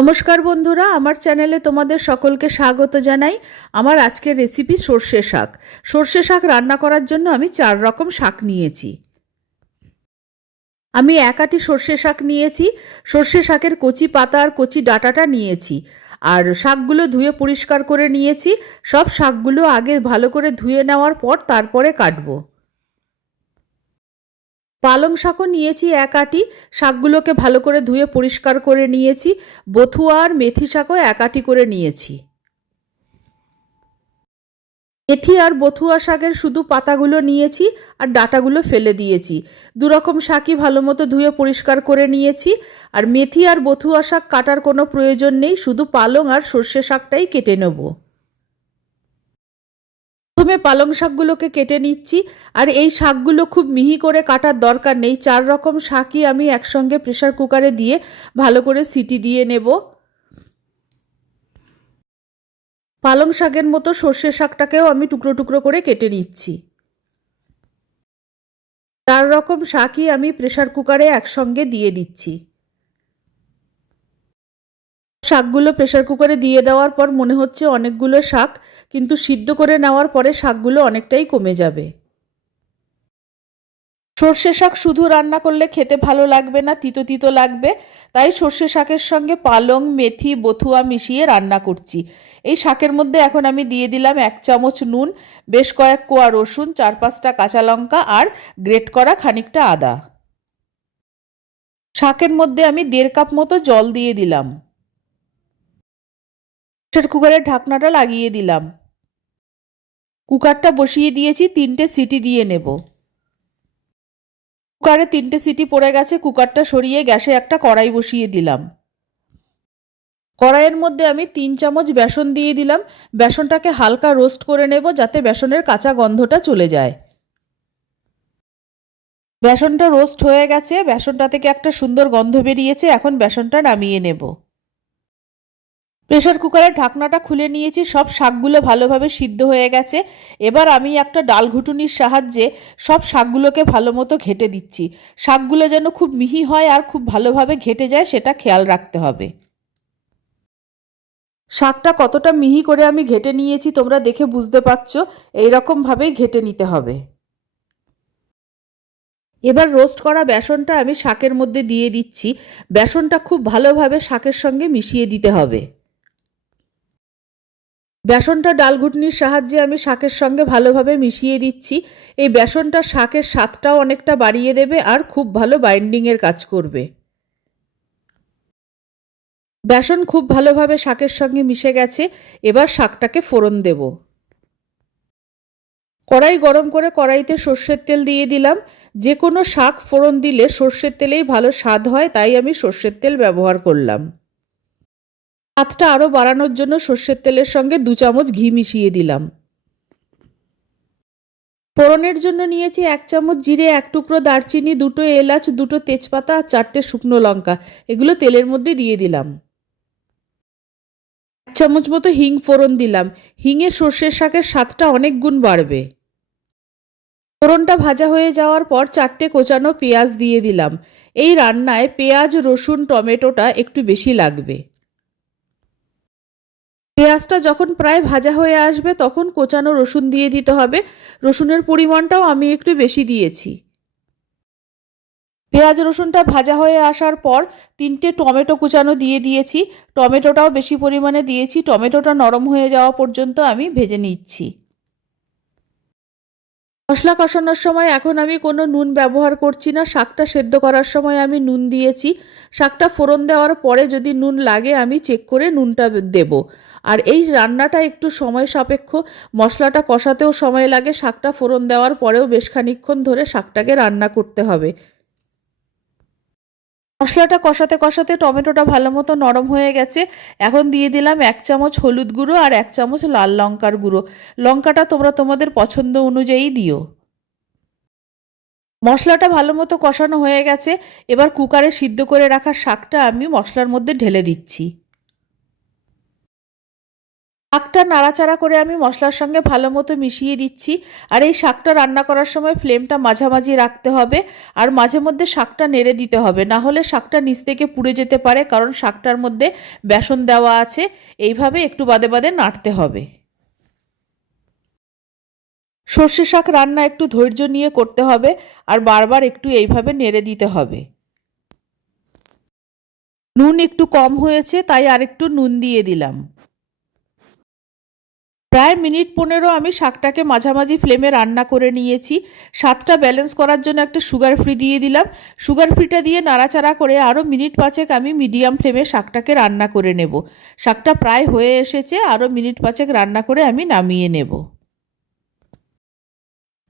নমস্কার বন্ধুরা, আমার চ্যানেলে তোমাদের সকলকে স্বাগত জানাই। আমার আজকের রেসিপি সর্ষে শাক। সর্ষে শাক রান্না করার জন্য আমি চার রকম শাক নিয়েছি। আমি এক আটি সর্ষে শাক নিয়েছি, সর্ষে শাকের কচি পাতা আর কচি ডাটাটা নিয়েছি। আর শাকগুলো ধুয়ে পরিষ্কার করে নিয়েছি, সব শাকগুলো আগে ভালো করে ধুয়ে নেওয়ার পর তারপরে কাটবো। পালং শাকও নিয়েছি এক আটি। শাকগুলোকে ভালো করে ধুয়ে পরিষ্কার করে নিয়েছি। বথুয়া আর মেথি শাকও এক আটি করে নিয়েছি। মেথি আর বথুয়া শাকের শুধু পাতাগুলো নিয়েছি আর ডাটাগুলো ফেলে দিয়েছি। দুরকম শাকই ভালো মতো ধুয়ে পরিষ্কার করে নিয়েছি। আর মেথি আর বথুয়া শাক কাটার কোনো প্রয়োজন নেই, শুধু পালং আর সর্ষে শাকটাই কেটে নেব। প্রথমে পালং শাকগুলোকে কেটে নিচ্ছি, আর এই শাকগুলো খুব মিহি করে কাটার দরকার নেই। চার রকম শাকই আমি একসঙ্গে প্রেশার কুকারে দিয়ে ভালো করে সিটি দিয়ে নেব। পালং শাকের মতো সর্ষে শাকটাকেও আমি টুকরো টুকরো করে কেটে নিচ্ছি। চার রকম শাকই আমি প্রেশার কুকারে একসঙ্গে দিয়ে দিচ্ছি। শাকগুলো প্রেশার কুকারে দিয়ে দেওয়ার পর মনে হচ্ছে অনেকগুলো শাক, কিন্তু সিদ্ধ করে নেওয়ার পরে শাকগুলো অনেকটাই কমে যাবে। সর্ষে শাক শুধু রান্না করলে খেতে ভালো লাগবে না, তিতো তিতো লাগবে। তাই সর্ষে শাকের সঙ্গে পালং, মেথি, বথুয়া মিশিয়ে রান্না করছি। এই শাকের মধ্যে এখন আমি দিয়ে দিলাম এক চামচ নুন, বেশ কয়েক কোয়া রসুন, চার পাঁচটা কাঁচা লঙ্কা আর গ্রেট করা খানিকটা আদা। শাকের মধ্যে আমি দেড় কাপ মতো জল দিয়ে দিলাম। প্রেসার কুকারের ঢাকনাটা লাগিয়ে দিলাম। কুকারটা বসিয়ে দিয়েছি, তিনটে সিটি দিয়ে নেব। কুকারে তিনটে সিটি পড়ে গেছে, কুকারটা সরিয়ে গ্যাসে একটা কড়াই বসিয়ে দিলাম। কড়াইয়ের মধ্যে আমি তিন চামচ বেসন দিয়ে দিলাম। বেসনটাকে হালকা রোস্ট করে নেব যাতে বেসনের কাঁচা গন্ধটা চলে যায়। বেসনটা রোস্ট হয়ে গেছে, বেসনটা থেকে একটা সুন্দর গন্ধ বেরিয়েছে, এখন বেসনটা নামিয়ে নেব। প্রেশার কুকারের ঢাকনাটা খুলে নিয়েছি, সব শাকগুলো ভালোভাবে সিদ্ধ হয়ে গেছে। এবার আমি একটা ডাল ঘুটুনির সাহায্যে সব শাকগুলোকে ভালো মতো ঘেটে দিচ্ছি। শাকগুলো যেন খুব মিহি হয় আর খুব ভালোভাবে ঘেটে যায়, সেটা খেয়াল রাখতে হবে। শাকটা কতটা মিহি করে আমি ঘেটে নিয়েছি, তোমরা দেখে বুঝতে পারছ, এইরকমভাবেই ঘেটে নিতে হবে। এবার রোস্ট করা বেসনটা আমি শাকের মধ্যে দিয়ে দিচ্ছি। বেসনটা খুব ভালোভাবে শাকের সঙ্গে মিশিয়ে দিতে হবে। বেসনটা ডাল ঘুটনির সাহায্যে আমি শাকের সঙ্গে ভালোভাবে মিশিয়ে দিচ্ছি। এই বেসনটা শাকের স্বাদটাও অনেকটা বাড়িয়ে দেবে আর খুব ভালো বাইন্ডিংয়ের কাজ করবে। বেসন খুব ভালোভাবে শাকের সঙ্গে মিশে গেছে। এবার শাকটাকে ফোড়ন দেব। কড়াই গরম করে কড়াইতে সর্ষের তেল দিয়ে দিলাম। যে কোনো শাক ফোড়ন দিলে সর্ষের তেলেই ভালো স্বাদ হয়, তাই আমি সর্ষের তেল ব্যবহার করলাম। স্বাদটা আরও বাড়ানোর জন্য সর্ষের তেলের সঙ্গে দু চামচ ঘি মিশিয়ে দিলাম। ফোড়নের জন্য নিয়েছি এক চামচ জিরে, এক টুকরো দারচিনি, দুটো এলাচ, দুটো তেজপাতা, আর চারটে শুকনো লঙ্কা। এগুলো তেলের মধ্যে দিয়ে দিলাম। এক চামচ মতো হিং ফোড়ন দিলাম। হিঙের সর্ষের শাকের স্বাদটা অনেক গুণ বাড়বে। ফোড়নটা ভাজা হয়ে যাওয়ার পর চারটে কোচানো পেঁয়াজ দিয়ে দিলাম। এই রান্নায় পেঁয়াজ, রসুন, টমেটোটা একটু বেশি লাগবে। পেঁয়াজটা যখন প্রায় ভাজা হয়ে আসবে, তখন কোচানো রসুন দিয়ে দিতে হবে। রসুনের পরিমাণটাও আমি একটু বেশি দিয়েছি। পেঁয়াজ রসুনটা ভাজা হয়ে আসার পর তিনটে টমেটো কুচানো দিয়ে দিয়েছি। টমেটোটাও বেশি পরিমাণে দিয়েছি। টমেটোটা নরম হয়ে যাওয়া পর্যন্ত আমি ভেজে নিচ্ছি। মশলা কষানোর সময় এখন আমি কোনো নুন ব্যবহার করছি না। শাকটা সেদ্ধ করার সময় আমি নুন দিয়েছি। শাকটা ফোড়ন দেওয়ার পরে যদি নুন লাগে, আমি চেক করে নুনটা দেব। আর এই রান্নাটা একটু সময় সাপেক্ষ। মশলাটা কষাতেও সময় লাগে। শাকটা ফোড়ন দেওয়ার পরেও বেশ খানিক্ষণ ধরে শাকটাকে রান্না করতে হবে। মশলাটা কষাতে কষাতে টমেটোটা ভালো মতো নরম হয়ে গেছে। এখন দিয়ে দিলাম এক চামচ হলুদ গুঁড়ো আর এক চামচ লাল লঙ্কার গুঁড়ো। লঙ্কাটা তোমরা তোমাদের পছন্দ অনুযায়ী দিও। মশলাটা ভালো মতো কষানো হয়ে গেছে। এবার কুকারে সিদ্ধ করে রাখা শাকটা আমি মশলার মধ্যে ঢেলে দিচ্ছি। শাকটা নাড়াচাড়া করে আমি মশলার সঙ্গে ভালো মতো মিশিয়ে দিচ্ছি। আর এই শাকটা রান্না করার সময় ফ্লেমটা মাঝামাঝি রাখতে হবে। আর মাঝে মধ্যে শাকটা নেড়ে দিতে হবে। না হলে শাকটা নিচ থেকে পুড়ে যেতে পারে, কারণ শাকটার মধ্যে বেসন দেওয়া আছে। এইভাবে একটু বাদে বাদে নাড়তে হবে। সর্ষে শাক রান্না একটু ধৈর্য নিয়ে করতে হবে। আর বারবার একটু এইভাবে নেড়ে দিতে হবে। নুন একটু কম হয়েছে, তাই আরেকটু নুন দিয়ে দিলাম। প্রায় মিনিট পনেরো আমি শাকটাকে মাঝামাঝি ফ্লেমে রান্না করে নিয়েছি। স্বাদটা ব্যালেন্স করার জন্য একটা সুগার ফ্রি দিয়ে দিলাম। সুগার ফ্রিটা দিয়ে নাড়াচাড়া করে আরও মিনিট পাঁচেক আমি মিডিয়াম ফ্লেমে শাকটাকে রান্না করে নেব। শাকটা প্রায় হয়ে এসেছে আরও মিনিট পাঁচেক রান্না করে আমি নামিয়ে নেব।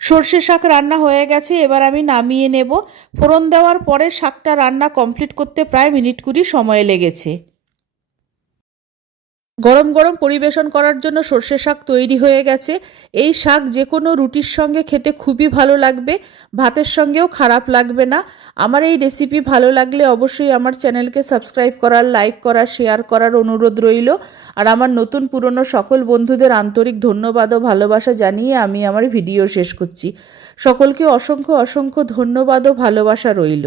সর্ষে শাক রান্না হয়ে গেছে, এবার আমি নামিয়ে নেব। ফোড়ন দেওয়ার পরে শাকটা রান্না কমপ্লিট করতে প্রায় মিনিট কুড়ি সময় লেগেছে। গরম গরম পরিবেশন করার জন্য সর্ষে শাক তৈরি হয়ে গেছে। এই শাক যে কোনো রুটির সঙ্গে খেতে খুবই ভালো লাগবে। ভাতের সঙ্গেও খারাপ লাগবে না। আমার এই রেসিপি ভালো লাগলে অবশ্যই আমার চ্যানেলকে সাবস্ক্রাইব করার লাইক করার শেয়ার করার অনুরোধ রইল। আর আমার নতুন পুরনো সকল বন্ধুদের আন্তরিক ধন্যবাদ ও ভালোবাসা জানিয়ে আমি আমার ভিডিও শেষ করছি। সকলকে অসংখ্য অসংখ্য ধন্যবাদ ও ভালোবাসা রইল।